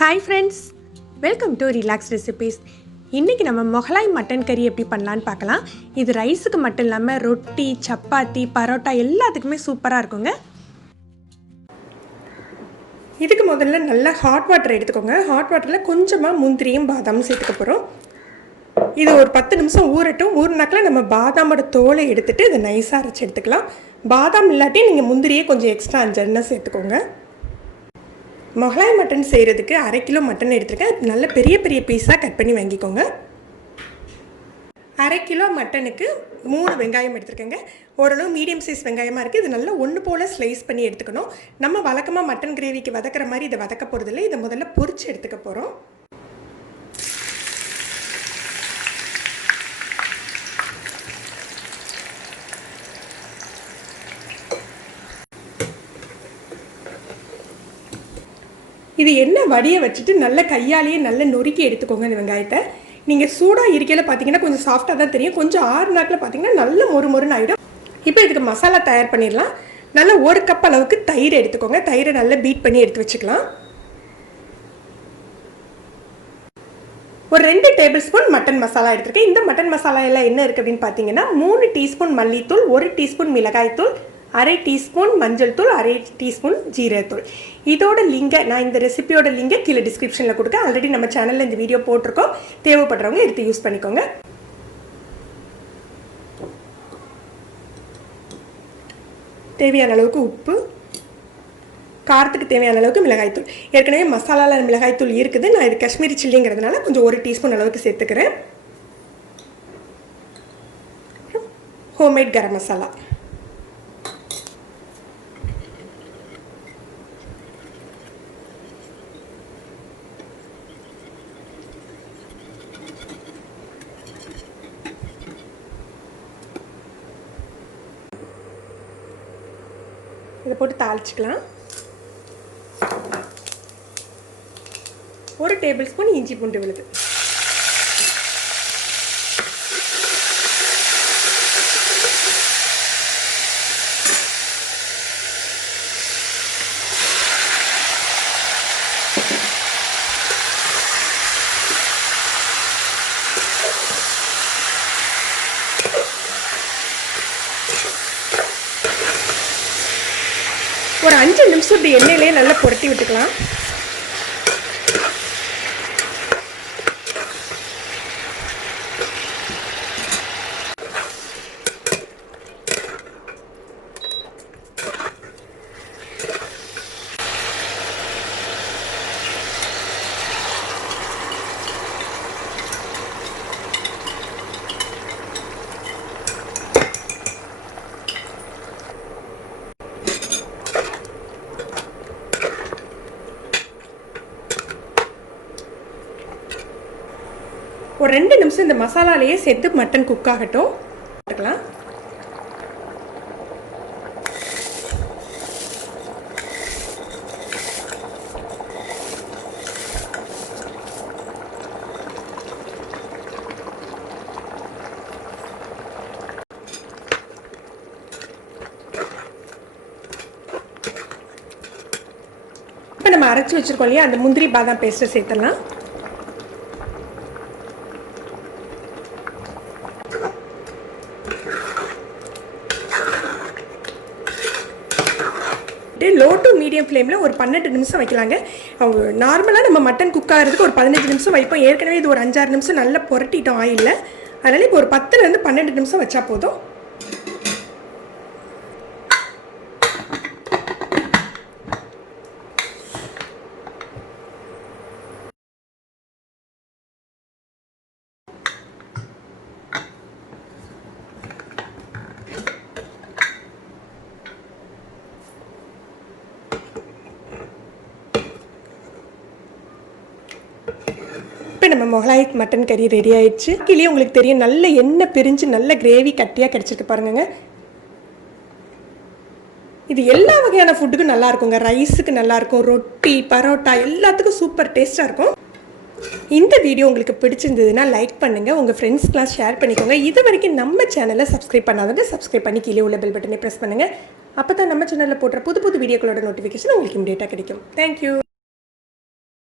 Hi friends, welcome to relax recipes. இன்றைக்கி நம்ம மொகலாய் mutton கறி எப்படி பண்ணலான்னு பார்க்கலாம். இது ரைஸுக்கு மட்டும் இல்லாமல் ரொட்டி, சப்பாத்தி, பரோட்டா எல்லாத்துக்குமே சூப்பராக இருக்குங்க. இதுக்கு முதல்ல நல்லா ஹாட் வாட்டர் எடுத்துக்கோங்க. ஹாட் வாட்டரில் கொஞ்சமாக முந்திரியும் பாதாமும் சேர்த்துக்க போகிறோம். இது ஒரு 10 நிமிஷம் ஊறட்டும். ஊறினாக்கில் நம்ம பாதாமோட தோலை எடுத்துகிட்டு இதை நைஸாக அரைச்சி எடுத்துக்கலாம். பாதாம் இல்லாட்டி நீங்கள் முந்திரியே கொஞ்சம் எக்ஸ்ட்ரா 5 எண்ணெய் சேர்த்துக்கோங்க. மொகலாய் மட்டன் செய்கிறதுக்கு 1/2 கிலோ மட்டன் எடுத்துருக்கேன். நல்ல பெரிய பெரிய பீஸாக கட் பண்ணி வாங்கிக்கோங்க. 1/2 கிலோ மட்டனுக்கு 3 வெங்காயம் எடுத்துருக்கேங்க. ஓரளவு மீடியம் சைஸ் வெங்காயமாக இருக்குது. இது நல்லா ஒன்று போல் ஸ்லைஸ் பண்ணி எடுத்துக்கணும். நம்ம வழக்கமாக மட்டன் கிரேவிக்கு வதக்கிற மாதிரி இதை வதக்க போகிறதில்ல. இதை முதல்ல பொரிச்சு எடுத்துக்க போகிறோம். இது எண்ணெய் வடியை வச்சுட்டு நல்ல கையாலேயே நல்லா நொறுக்கி எடுத்துக்கோங்க. இந்த வெங்காயத்தை நீங்கள் சூடாக இருக்கையில் பார்த்தீங்கன்னா கொஞ்சம் சாஃப்டாக தான் தெரியும். கொஞ்சம் 6 நாட்களில் பார்த்தீங்கன்னா நல்ல மொறுமொறுன்னு ஆகிடும். இப்போ இதுக்கு மசாலா தயார் பண்ணிடலாம். நல்லா 1 கப் அளவுக்கு தயிர் எடுத்துக்கோங்க. தயிரை நல்லா பீட் பண்ணி எடுத்து வச்சுக்கலாம். ஒரு 2 டேபிள் ஸ்பூன் மட்டன் மசாலா எடுத்துருக்கேன். இந்த மட்டன் மசாலா எல்லாம் என்ன இருக்குது அப்படின்னு பார்த்தீங்கன்னா 3 டீஸ்பூன் மல்லித்தூள், 1 டீஸ்பூன் மிளகாய்த்தூள், 1/2 டீஸ்பூன் மஞ்சள் தூள், 1/2 டீஸ்பூன் ஜீரகத்தூள். இதோட லிங்கை நான் இந்த ரெசிபியோட லிங்கை கீழே டிஸ்கிரிப்ஷனில் கொடுக்க. ஆல்ரெடி நம்ம சேனலில் இந்த வீடியோ போட்டிருக்கோம். தேவைப்படுறவங்க எடுத்து யூஸ் பண்ணிக்கோங்க. தேவையான அளவுக்கு உப்பு, காரத்துக்கு தேவையான அளவுக்கு மிளகாய்த்தூள். ஏற்கனவே மசாலாவில் மிளகாய்த்தூள் இருக்குது. நான் இது காஷ்மீரி சில்லிங்கிறதுனால கொஞ்சம் 1 டீஸ்பூன் அளவுக்கு சேர்த்துக்கிறேன். ஹோம்மேட் கரம் மசாலா, இதை போட்டு தாளிச்சிக்கலாம். 1 டேபிள் ஸ்பூன் இஞ்சி பூண்டு விழுது, ஒரு 5 நிமிஷம் இப்படி எண்ணெயிலே நல்லா புரட்டி விட்டுக்கலாம். ஒரு 2 நிமிஷம் இந்த மசாலாலேயே சேர்த்து மட்டன் குக் ஆகட்டும். பார்க்கலாம். இப்போ நம்ம அரைச்சி வச்சிருக்கோம் இல்லையா, அந்த முந்திரி பாதாம் பேஸ்ட்டை சேர்த்துடலாம். லோ டு மீடியம் ஃப்ளேமில் ஒரு 12 நிமிஷம் வைக்கலாங்க. அவங்க நார்மலாக நம்ம மட்டன் குக் ஆகிறதுக்கு ஒரு 15 நிமிஷம் வைப்போம். ஏற்கனவே இது ஒரு 5-6 நிமிஷம் நல்லா புரட்டிட்டோம் ஆயிலில். அதனால் இப்போ ஒரு 10-12 நிமிஷம் வச்சா போதும். இப்போ நம்ம மொகலாய் மட்டன் கறி ரெடி ஆயிடுச்சு. கீழே உங்களுக்கு தெரியும் நல்ல எண்ணெய் பிரிஞ்சு நல்ல கிரேவி கட்டியாக கிடச்சிட்டு பாருங்க. இது எல்லா வகையான ஃபுட்டுக்கும் நல்லா இருக்குங்க. ரைஸுக்கு நல்லாயிருக்கும், ரொட்டி, பரோட்டா எல்லாத்துக்கும் சூப்பர் டேஸ்ட்டாக இருக்கும். இந்த வீடியோ உங்களுக்கு பிடிச்சிருந்ததுன்னா லைக் பண்ணுங்கள், உங்கள் ஃப்ரெண்ட்ஸ்க்கெலாம் ஷேர் பண்ணிக்கோங்க. இது வரைக்கும் நம்ம சேனலை சப்ஸ்கிரைப் பண்ணாதவங்க சப்ஸ்கிரைப் பண்ணி கீழே உள்ள பெல் பட்டனை ப்ரெஸ் பண்ணுங்கள். அப்போ தான் நம்ம சேனலில் போடுற புது புது வீடியோக்களோட நோட்டிஃபிகேஷன் உங்களுக்கு இமீடியட்டாக கிடைக்கும். தேங்க்யூ.